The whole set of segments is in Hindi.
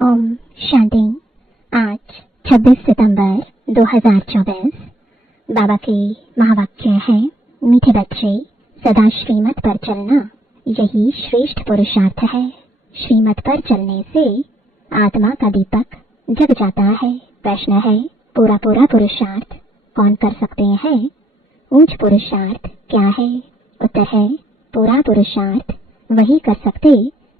ओम शांति। आज 26 सितंबर 2024 बाबा के महावाक्य है, मीठे बच्चे सदा श्रीमत पर चलना यही श्रेष्ठ पुरुषार्थ है। श्रीमत पर चलने से आत्मा का दीपक जग जाता है। प्रश्न है, पूरा पुरुषार्थ कौन कर सकते हैं? ऊंच पुरुषार्थ क्या है? उत्तर है, पूरा पुरुषार्थ वही कर सकते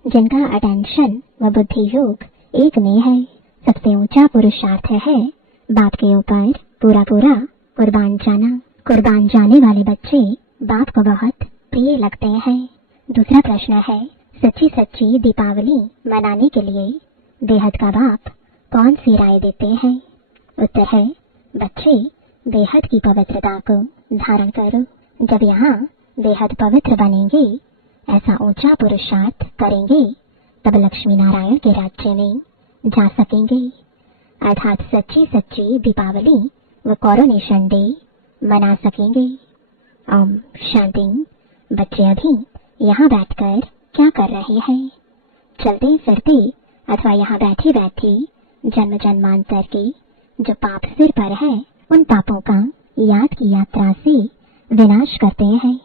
जिनका अटेंशन व बुद्धि योग एक में है। सबसे ऊंचा पुरुषार्थ है बाप के ऊपर पूरा कुर्बान जाना। कुर्बान जाने वाले बच्चे बाप को बहुत प्रिय लगते हैं। दूसरा प्रश्न है, सच्ची दीपावली मनाने के लिए बेहद का बाप कौन सी राय देते हैं? उत्तर है, बच्चे बेहद की पवित्रता को धारण करो। जब यहाँ बेहद पवित्र बनेंगे, ऐसा ऊंचा पुरुषार्थ करेंगे, तब लक्ष्मी नारायण के राज्य में जा सकेंगे। अर्थात सच्ची दीपावली व कोरोनेशन डे मना सकेंगे। ओम शांति। बच्चे अभी यहाँ बैठकर क्या कर रहे हैं? चलते फिरते अथवा यहाँ बैठे बैठे जन्म जन्मांतर के जो पाप सिर पर है, उन पापों का याद की यात्रा से विनाश करते हैं।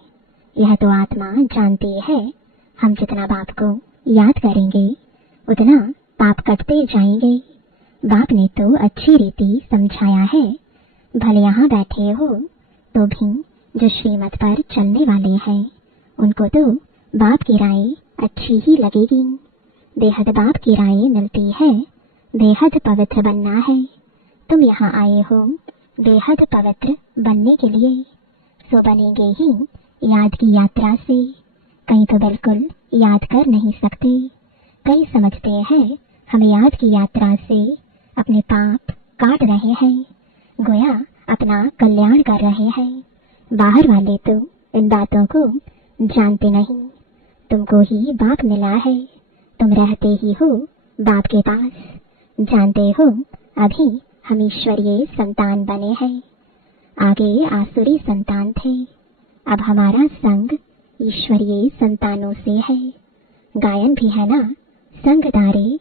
यह तो आत्मा जानती है। हम जितना बाप को याद करेंगे उतना पाप कटते जाएंगे। बाप ने तो अच्छी रीति समझाया है। भले यहाँ बैठे हो तो भी जो श्रीमत पर चलने वाले हैं, उनको तो बाप की राय अच्छी ही लगेगी। बेहद बाप की राय मिलती है। बेहद पवित्र बनना है। तुम यहाँ आए हो बेहद पवित्र बनने के लिए, सो बनेंगे ही याद की यात्रा से। कई तो बिल्कुल याद कर नहीं सकते। कई समझते हैं हम याद की यात्रा से अपने पाप काट रहे हैं, गोया अपना कल्याण कर रहे हैं। बाहर वाले तो इन बातों को जानते नहीं। तुमको ही बाप मिला है। तुम रहते ही हो बाप के पास। जानते हो अभी हम ईश्वरीय संतान बने हैं। आगे आसुरी संतान थे। अब हमारा संग ईश्वरीय संतानों से है। गायन भी है ना, संग दारे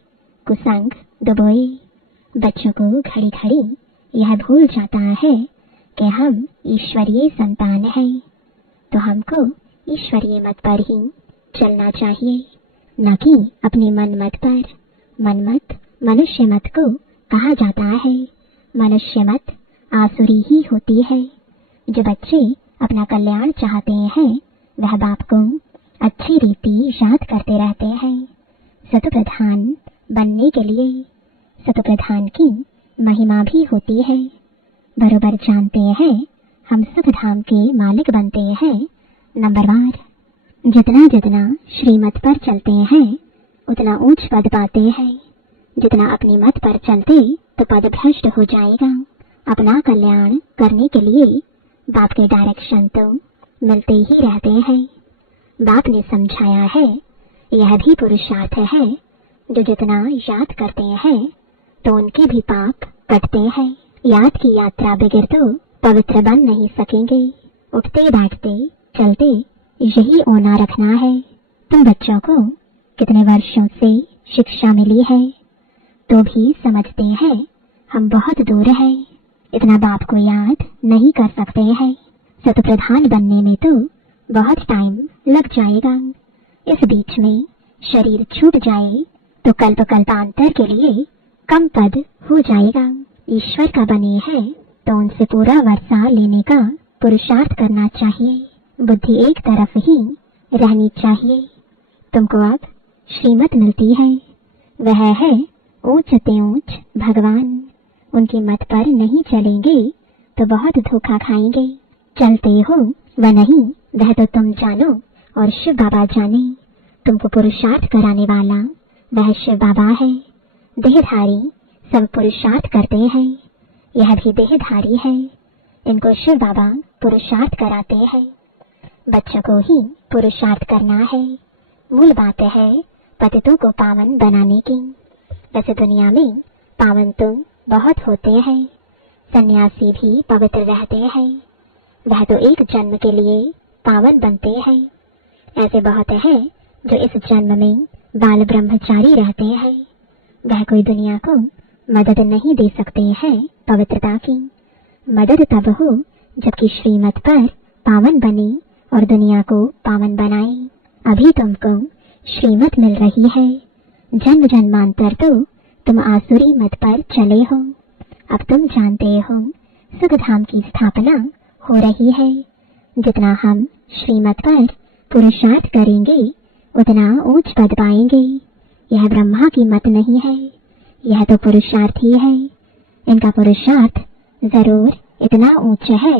कुसंग डुबोए। बच्चों को घड़ी घड़ी यह भूल जाता है कि हम ईश्वरीय संतान हैं, तो हमको ईश्वरीय मत पर ही चलना चाहिए, न कि अपने मन मत पर। मन मत मनुष्य मत को कहा जाता है। मनुष्य मत आसुरी ही होती है। जो बच्चे अपना कल्याण चाहते हैं, वह बाप को अच्छी रीति याद करते रहते हैं। सतप्रधान बनने के लिए सतप्रधान की महिमा भी होती है। बरोबर जानते हैं हम सुख धाम के मालिक बनते हैं नंबरवार। जितना श्रीमत पर चलते हैं उतना ऊंच पद पाते हैं। जितना अपनी मत पर चलते तो पद भ्रष्ट हो जाएगा। अपना कल्याण करने के लिए बाप के डायरेक्शन तो मिलते ही रहते हैं। बाप ने समझाया है, यह भी पुरुषार्थ है। जो जितना याद करते हैं तो उनके भी पाप कटते हैं। याद की यात्रा बगैर तो पवित्र बन नहीं सकेंगे। उठते बैठते चलते यही ओना रखना है। तुम बच्चों को कितने वर्षों से शिक्षा मिली है, तो भी समझते हैं हम बहुत दूर हैं। इतना बाप को याद नहीं कर सकते हैं। सतप्रधान बनने में तो बहुत टाइम लग जाएगा। इस बीच में शरीर छूट जाए तो कल्पांतर के लिए कम पद हो जाएगा। ईश्वर का बने है तो उनसे पूरा वर्षा लेने का पुरुषार्थ करना चाहिए। बुद्धि एक तरफ ही रहनी चाहिए। तुमको अब श्रीमत मिलती है, वह है ऊंच ते ऊंच भगवान। उनकी मत पर नहीं चलेंगे तो बहुत धोखा खाएंगे। चलते हो व नहीं, वह तो तुम जानो और शिव बाबा जाने। तुमको पुरुषार्थ कराने वाला वह शिव बाबा है। देहधारी सब पुरुषार्थ करते हैं, यह भी देहधारी है। इनको शिव बाबा पुरुषार्थ कराते हैं। बच्चों को ही पुरुषार्थ करना है। मूल बात है पतितों को पावन बनाने की। वैसे दुनिया में पावन तो बहुत होते हैं। सन्यासी भी पवित्र रहते हैं। वह तो एक जन्म के लिए पावन बनते हैं। ऐसे बहुत हैं जो इस जन्म में बाल ब्रह्मचारी रहते हैं। वह कोई दुनिया को मदद नहीं दे सकते हैं पवित्रता की। मदद तब हो जबकि श्रीमत पर पावन बने और दुनिया को पावन बनाए। अभी तुमको श्रीमत मिल रही है। जन्म जन्मांतर तो तुम आसुरी मत पर चले हो। अब तुम जानते हो सुखधाम की स्थापना हो रही है। जितना हम श्रीमत पर पुरुषार्थ करेंगे उतना ऊंच पद पाएंगे। यह ब्रह्मा की मत नहीं है, यह तो पुरुषार्थ ही है। इनका पुरुषार्थ जरूर इतना ऊंच है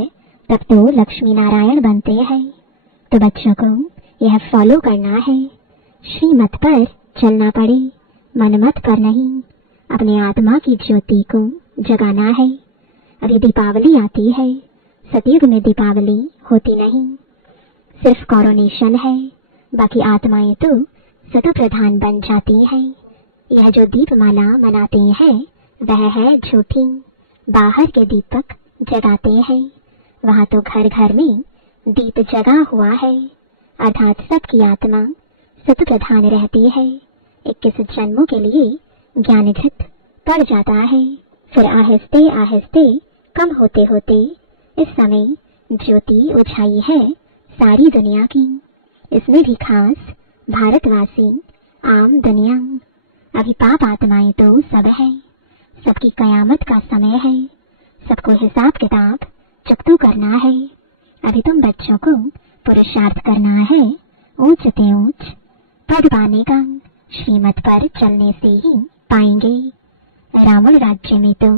तब तो लक्ष्मी नारायण बनते हैं। तो बच्चों को यह फॉलो करना है, श्रीमत पर चलना पड़े, मनमत पर नहीं। अपने आत्मा की ज्योति को जगाना है। अभी दीपावली आती है, सतयुग में दीपावली होती नहीं, सिर्फ कॉरोनेशन है। बाकी आत्माएं तो सतो प्रधान बन जाती हैं। यह जो दीपमाला मनाते हैं वह है झूठी। बाहर के दीपक जगाते हैं, वहां तो घर घर में दीप जगा हुआ है। अर्थात सबकी आत्मा सत प्रधान रहती है। 21 जन्मों के लिए ज्ञान घृत पड़ जाता है। फिर आहिस्ते आहिस्ते कम होते होते इस समय ज्योति उछाई है सारी दुनिया की, इसमें भी खास भारतवासी आम दुनिया। अभी पाप आत्माएं तो सब है, सबकी कयामत का समय है, सबको हिसाब किताब चुकतो करना है। अभी तुम बच्चों को पुरुषार्थ करना है ऊंच ते ऊंच पद पाने का। श्रीमत पर चलने से ही पाएंगे। रावण राज्य में तो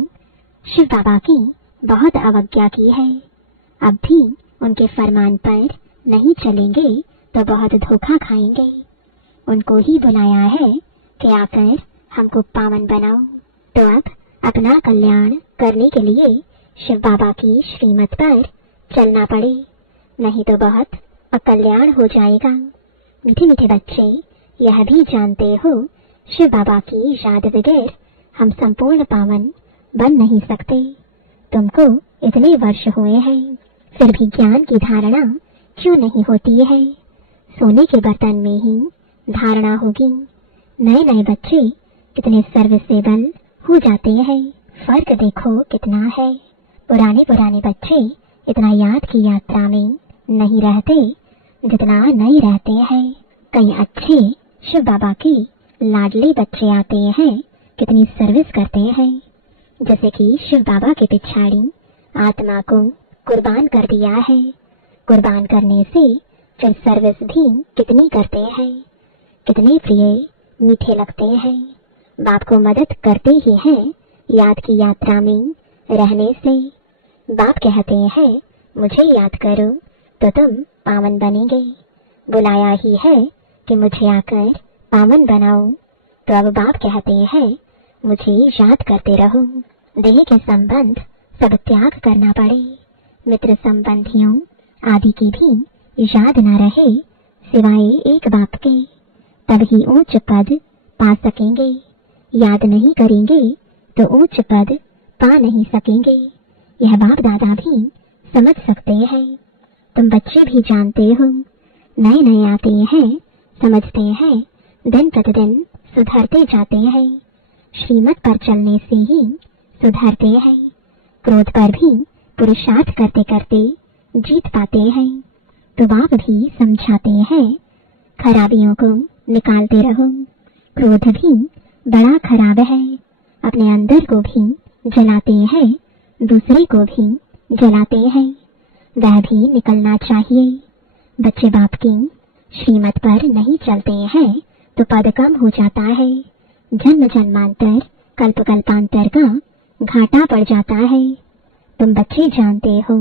शिव बाबा की बहुत अवज्ञा की है। अब भी उनके फरमान पर नहीं चलेंगे तो बहुत धोखा खाएंगे। उनको ही बुलाया है कि आकर हमको पावन बनाओ। तो अब अपना कल्याण करने के लिए शिव बाबा की श्रीमत पर चलना पड़े, नहीं तो बहुत अकल्याण हो जाएगा। मीठे मीठे बच्चे यह भी जानते हो शिव बाबा की याद बगैर हम संपूर्ण पावन बन नहीं सकते। तुमको इतने वर्ष हुए हैं फिर भी ज्ञान की धारणा क्यों नहीं होती है? सोने के बर्तन में ही धारणा होगी। नए नए बच्चे कितने सर्विसेबल हो जाते हैं, फर्क देखो कितना है। पुराने पुराने बच्चे इतना याद की यात्रा में नहीं रहते जितना नए रहते हैं। कई अच्छे शिव बाबा के लाडले बच्चे आते हैं, कितनी सर्विस करते हैं। जैसे कि शिव बाबा के पिछाड़ी आत्मा को कुर्बान कर दिया है। कुर्बान करने से फिर सर्विस भी कितनी करते हैं, कितने प्रिय मीठे लगते हैं। बाप को मदद करते ही हैं याद की यात्रा में रहने से। बाप कहते हैं मुझे याद करो तो तुम पावन बनेंगे। बुलाया ही है कि मुझे आकर पावन बनाओ। तो अब बाप कहते हैं मुझे याद करते रहो। देह के संबंध सब त्याग करना पड़े। मित्र संबंधियों आदि की भी याद न रहे सिवाय एक बाप के, तभी ऊंच पद पा सकेंगे। याद नहीं करेंगे तो ऊंच पद पा नहीं सकेंगे। यह बाप दादा भी समझ सकते हैं, तुम बच्चे भी जानते हो। नए नए आते हैं, समझते हैं, दिन प्रतिदिन सुधरते जाते हैं। श्रीमत पर चलने से ही सुधरते हैं। क्रोध पर भी पुरुषार्थ करते करते जीत पाते हैं। तो बाप भी समझाते हैं खराबियों को निकालते रहो। क्रोध भी बड़ा खराब है, अपने अंदर को भी जलाते हैं, दूसरे को भी जलाते हैं। वह भी निकलना चाहिए। बच्चे बाप की श्रीमत पर नहीं चलते हैं तो पद कम हो जाता है। जन्म जन्मांतर कल्प कल्पांतर का घाटा पड़ जाता है। तुम बच्चे जानते हो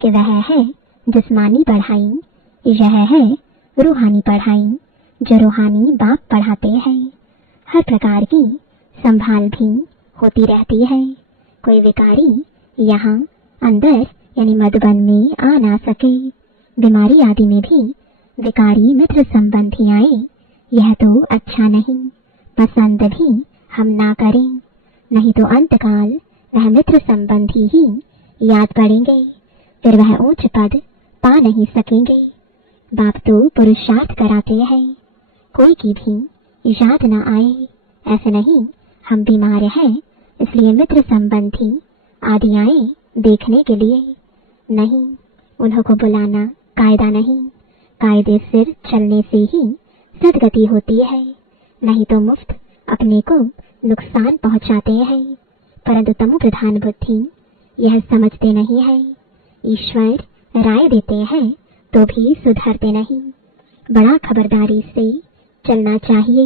कि वह है जिस्मानी पढ़ाई, यह है रूहानी पढ़ाई जो रूहानी बाप पढ़ाते हैं। हर प्रकार की संभाल भी होती रहती है। कोई विकारी यहाँ अंदर यानी मधुबन में आ ना सके। बीमारी आदि में भी विकारी मित्र संबंधी आए, यह तो अच्छा नहीं। पसंद भी हम ना करें, नहीं तो अंतकाल वह मित्र संबंधी ही याद पड़ेंगे, फिर वह ऊंच पद पा नहीं सकेंगे। बाप तो पुरुषार्थ कराते हैं, कोई की भी याद न आए ऐसे नहीं। हम बीमार हैं इसलिए मित्र संबंधी आदि आए देखने के लिए। नहीं, उन्हों को बुलाना कायदा नहीं। कायदे सिर चलने से ही सदगति होती है, नहीं तो मुफ्त अपने को नुकसान पहुंचाते हैं। परंतु तमो प्रधान बुद्धि यह समझते नहीं है। ईश्वर राय देते हैं तो भी सुधरते नहीं। बड़ा खबरदारी से चलना चाहिए।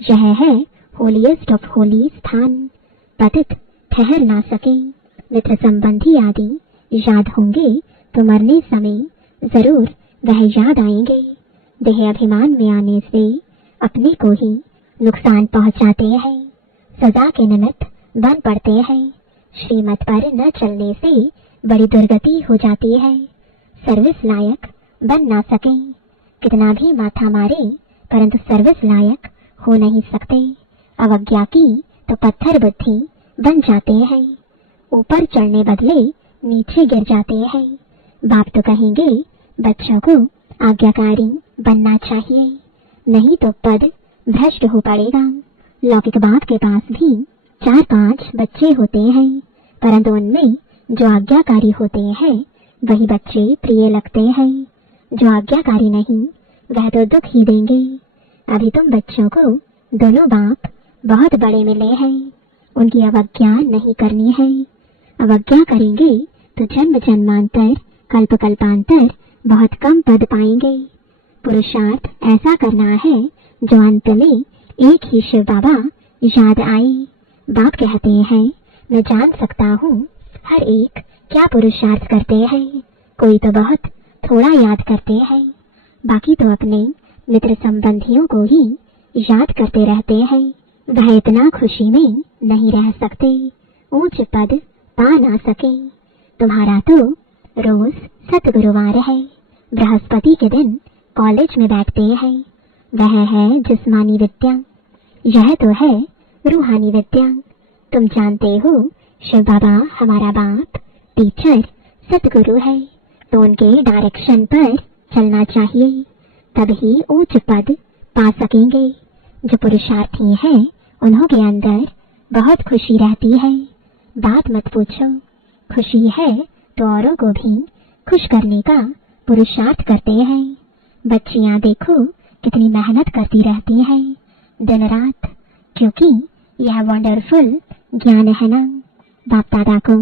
यह है होलीएस्ट ऑफ होली स्थान, पतित ठहर ना सके। मित्र संबंधी आदि याद होंगे तो मरने समय जरूर वह याद आएंगे। देह अभिमान में आने से अपने को ही नुकसान पहुंचाते हैं, सजा के निमित्त बन पड़ते हैं। श्रीमत पर न चलने से बड़ी दुर्गति हो जाती है। सर्विस लायक बन ना सके, कितना भी माथा मारे परंतु सर्विस लायक हो नहीं सकते। अवज्ञा की तो पत्थर बुद्धि बन जाते हैं, ऊपर चढ़ने बदले नीचे गिर जाते हैं। बाप तो कहेंगे बच्चों को आज्ञाकारी बनना चाहिए, नहीं तो पद भ्रष्ट हो पड़ेगा। लौकिक बाप के पास भी 4-5 बच्चे होते हैं, परंतु उनमें जो आज्ञाकारी होते हैं वही बच्चे प्रिय लगते हैं। जो आज्ञाकारी नहीं वह तो दुख ही देंगे। अभी तुम बच्चों को दोनों बाप बहुत बड़े मिले हैं, उनकी अवज्ञा नहीं करनी है। अवज्ञा करेंगे तो जन्म जन्मांतर कल्प कल्पांतर बहुत कम पद पाएंगे। पुरुषार्थ ऐसा करना है जो अंत में एक ही शिव बाबा याद आए। बाप कहते हैं मैं जान सकता हूँ हर एक क्या पुरुषार्थ करते हैं। कोई तो बहुत थोड़ा याद करते हैं, बाकी तो अपने मित्र संबंधियों को ही याद करते रहते हैं। वह इतना खुशी में नहीं रह सकते, ऊंच पद पा ना सके। तुम्हारा तो रोज सतगुरुवार है, बृहस्पति के दिन कॉलेज में बैठते हैं। वह है जिस्मानी विद्या, यह तो है रूहानी विद्या। तुम जानते हो शिव बाबा हमारा बाप टीचर सतगुरु है, तो उनके डायरेक्शन पर चलना चाहिए, तभी ऊंच पद पा सकेंगे। जो पुरुषार्थी हैं उन्हों के अंदर बहुत खुशी रहती है। बात मत पूछो, खुशी है तो औरों को भी खुश करने का पुरुषार्थ करते हैं। बच्चियां देखो कितनी मेहनत करती रहती हैं दिन रात, क्योंकि यह वंडरफुल ज्ञान है ना। बाप दादा को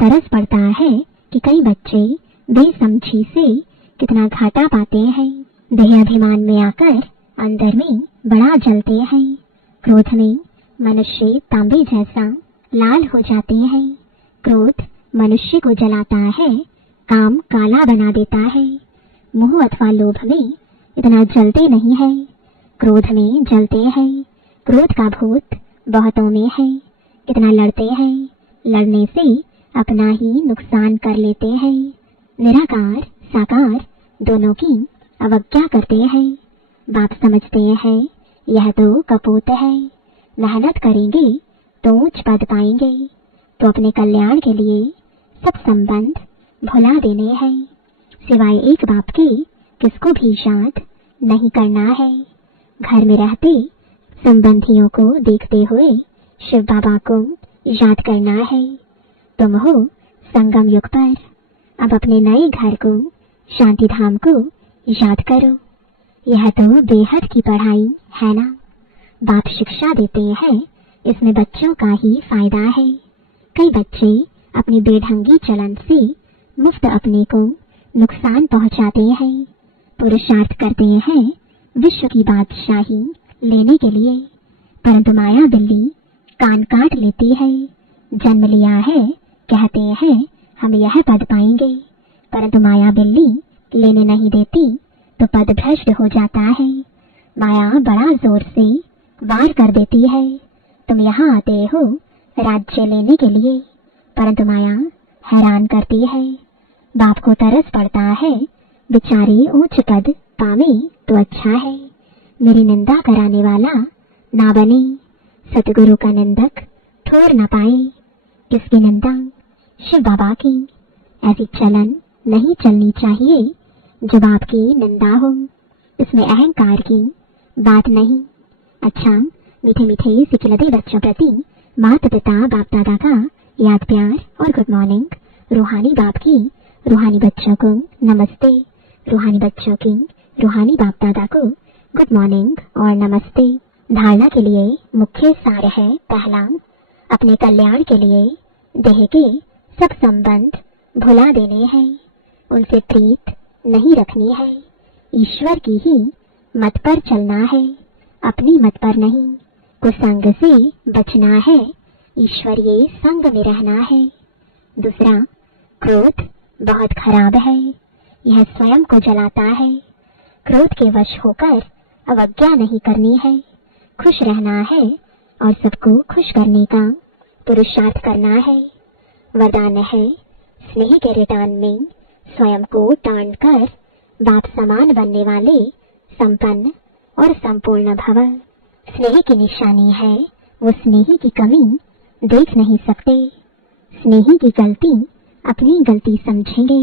तरस पड़ता है कि कई बच्चे बेसमझी से कितना घाटा पाते हैं। देह अभिमान में आकर अंदर में बड़ा जलते हैं। क्रोध में मनुष्य तांबे जैसा लाल हो जाते हैं। क्रोध मनुष्य को जलाता है, काम काला बना देता है। मोह अथवा लोभ में इतना जलते नहीं है, क्रोध में जलते हैं। क्रोध का भूत बहुतों में है, कितना लड़ते हैं, लड़ने से अपना ही नुकसान कर लेते हैं। निराकार साकार दोनों की अवज्ञा करते हैं। बाप समझते हैं यह तो कपूत है, मेहनत करेंगे तो ऊंच पद पाएंगे, तो अपने कल्याण के लिए सब संबंध भुला देने हैं। सिवाय एक बाप के किसको भी याद नहीं करना है। घर में रहते संबंधियों को देखते हुए शिव बाबा को याद करना है। तुम हो संगम युग पर, अब अपने नए घर को शांति धाम को याद करो। यह तो बेहद की पढ़ाई है ना। बाप शिक्षा देते हैं, इसमें बच्चों का ही फायदा है। कई बच्चे अपनी बेढंगी चलन से मुफ्त अपने को नुकसान पहुंचाते हैं। पुरुषार्थ करते हैं विश्व की बादशाही लेने के लिए, परंतु माया बिल्ली कान काट लेती है। जन्म लिया है, कहते हैं हम यह पद पाएंगे, परंतु माया बिल्ली लेने नहीं देती तो पद भ्रष्ट हो जाता है। माया बड़ा जोर से वार कर देती है। तुम यहाँ आते हो राज्य लेने के लिए, परंतु माया हैरान करती है। बाप को तरस पड़ता है, बेचारे ऊंच पद पावे तो अच्छा है, मेरी निंदा कराने वाला ना बने। सतगुरु का निंदक ठोर न पाए, किसकी निंदा? शिव बाबा की। ऐसी चलन नहीं चलनी चाहिए जो बाप की निंदा हो। इसमें अहंकार की बात नहीं। अच्छा, मीठे मीठे सिकिलते बच्चों प्रति माता पिता बाप दादा का याद प्यार और गुड मॉर्निंग। रूहानी बाप की रूहानी बच्चों को नमस्ते, रूहानी बच्चों की रूहानी बाप दादा को गुड मॉर्निंग और नमस्ते। धारणा के लिए मुख्य सार है, पहला, अपने कल्याण के लिए देह के सब संबंध भुला देने हैं, उनसे प्रीत नहीं रखनी है, ईश्वर की ही मत पर चलना है, अपनी मत पर नहीं। कुसंग से बचना है, ईश्वरीय संग में रहना है। दूसरा, क्रोध बहुत खराब है, यह स्वयं को जलाता है। क्रोध के वश होकर अवज्ञा नहीं करनी है, खुश रहना है और सबको खुश करने का पुरुषार्थ करना है। वरदान है, स्नेह के रिटर्न में स्वयं को टांड कर बाप समान बनने वाले संपन्न और संपूर्ण भव। स्नेह की निशानी है, वो स्नेही की कमी देख नहीं सकते, स्नेही की गलती अपनी गलती समझेंगे।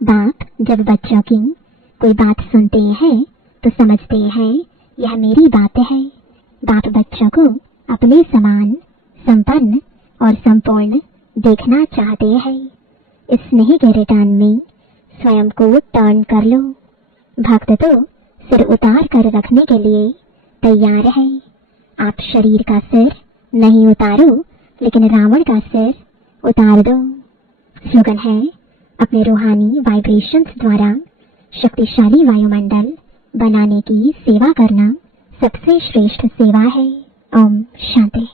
बाप जब बच्चों की कोई बात सुनते हैं तो समझते हैं यह मेरी बात है। बाप बच्चों को अपने समान संपन्न और संपूर्ण देखना चाहते हैं। इस स्नेह के रिटर्न में स्वयं को टर्न कर लो। भक्त तो सिर उतार कर रखने के लिए तैयार है। आप शरीर का सिर नहीं उतारो, लेकिन रावण का सिर उतार दो। स्लोगन है, अपने रूहानी वाइब्रेशंस द्वारा शक्तिशाली वायुमंडल बनाने की सेवा करना सबसे श्रेष्ठ सेवा है। ओम शांति।